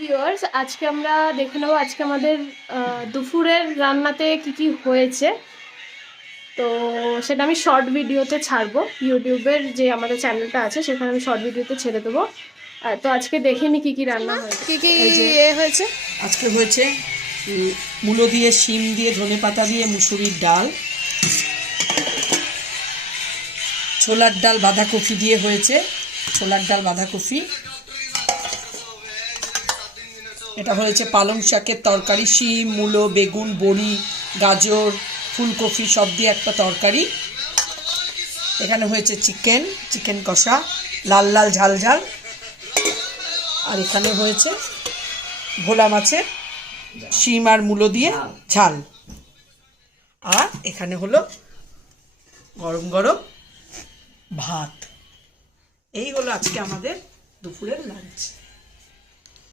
Viewers, আজকে আমরা দেখে নেবো আজকে আমাদের দুপুরের রান্নাতে কি কি হয়েছে। তো সেটা আমি শর্ট ভিডিওতে ছাড়বো, ইউটিউবের যে আমাদের চ্যানেলটা আছে সেখানে আমি শর্ট ভিডিওতে ছেড়ে দেবো। তো আজকে দেখে নি কি কি রান্না হয়েছে, কি কি হয়েছে। আজকে হয়েছে মূলো দিয়ে, শিম দিয়ে, ধনেপাতা দিয়ে মুসুরির ডাল, ছোলার ডাল বাঁধাকপি দিয়ে হয়েছে, ছোলার ডাল বাঁধাকপি। এটা হয়েছে পালং শাকের তরকারি, শিম, মূলো, বেগুন, বড়ি, গাজর, ফুলকপি সব দিয়ে একটা তরকারি। এখানে হয়েছে চিকেন কষা, লাল লাল ঝাল ঝাল। আর এখানে হয়েছে ভোলা মাছের শিম আর মূলো দিয়ে ঝাল। আর এখানে হলো গরম গরম ভাত। এই হলো আজকে আমাদের দুপুরের লাঞ্চ।